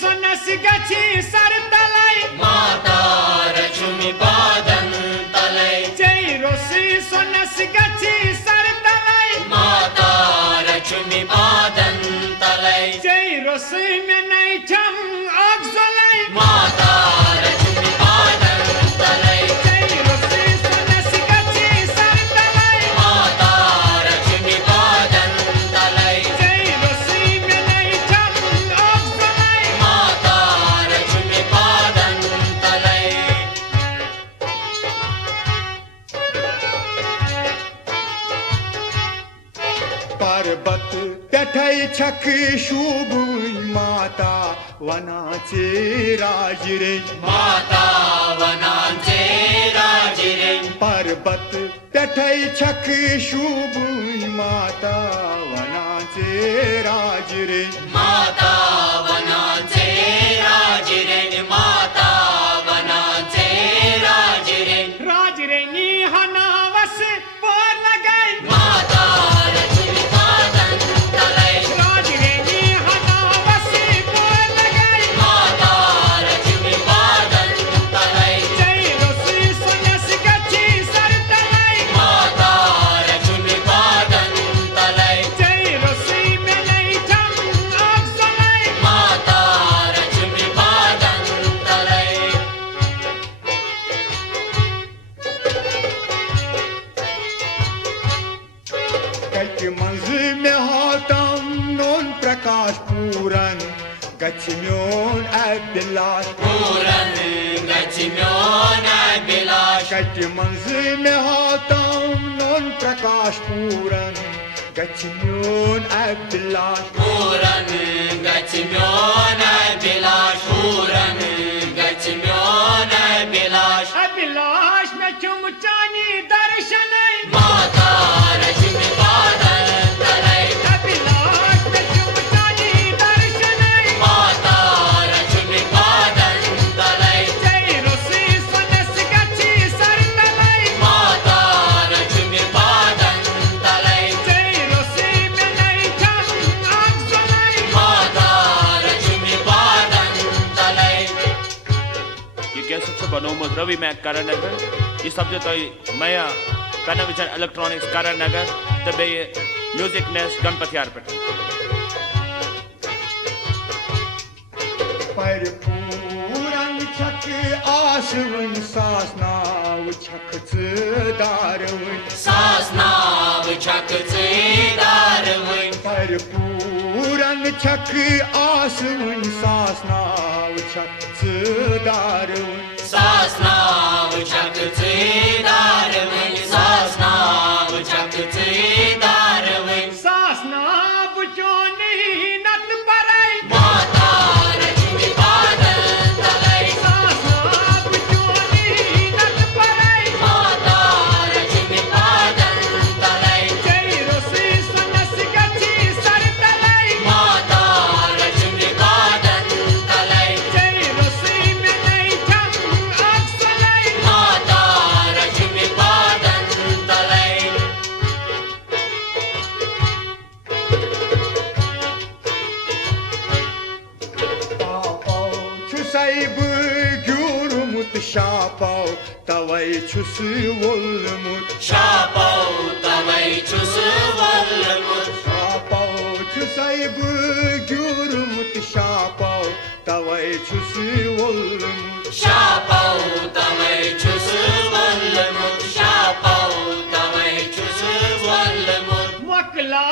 सोनस गछि sir तलै माता रचुमि पादं तलै जय रोसी सोनस गछि सर तलै माता रचुमि पादं तलै जय रोसी में नहीं छम अगसलै माता रचुमि पादं तलै जय रोसी सोनस गछि सर तलै माता रचुमि पादं तलै जय रोसी में नहीं छम अगसलै माता रचुमि पादं तलै पर्वत पेठै छक शुभ माता वनाचे राजरे माता वनांचे राजरे पर्वत पेठै छक शुभ माता वनाचे राजरे माता वनांचे राजरे माता वनांचे राजरे राजरे नी हनावस पोर लगाई माता रचुमि पादं तलै राजरे नी हनावस पोर लगाई माता रचुमि पादं तलै जय रोसी सोनस गछि सर तलै माता रचुमि पादं तलै जय रोसी में नहीं छम अगसलै माता रचुमि पादं तलै कच मंज में होतम नोन प्रकाश पूरन गछ म्योन अभिलाष पूरन गच्छम्योन अभिलाष कच मंज में होतम नोन प्रकाश पूरन गछ म्योन अभिलाष पूरन गच्छम्योन अभिलाष पूरन गच्छम्योन अभिलाष अभिलाष में चुम चानी दर्शन माता रचुमि पादं तलै अभिलाष में चुम चानी दर्शन माता रचुमि पादं तलै जय रोसी सोनस गछि सर तलै माता रचुमि पादं तलै जय रोसी में नहीं छम अगसलै माता रचुमि पादं तलै ये कैसे से बनोमत रवि मैं करण नगर ये सब जो मैं कनविजन इलेक्ट्रॉनिक्स करण नगर तबे म्यूजिक नेस्ट गणपतियार पे पर पूरन छक आसवन सासनाव छक दारवन सासनाव छक दारवन पर पूरन छक आसवन सासनाव छक दारवन सासनाव छक दारवन सासनाव छक दारवन सासनाव चोनी नत परै माता रचुमि पादं तलै सासनाव चोनी नत परै माता रचुमि पादं तलै जय रोसी सोनस गछि सर तलै माता रचुमि पादं तलै जय रोसी में नहीं छम अगसलै माता रचुमि पादं तलै साहिब ग्यूरमुत शापौ तवै छुस वोलमुत शापौ तवै छुस वल्लमुत शापौ साहिब ग्यूरमुत शापौ तवै छुस वोलमुत शापौ तवै छुस वल्लमुत शापौ तवै छुस वल्लमुत मकला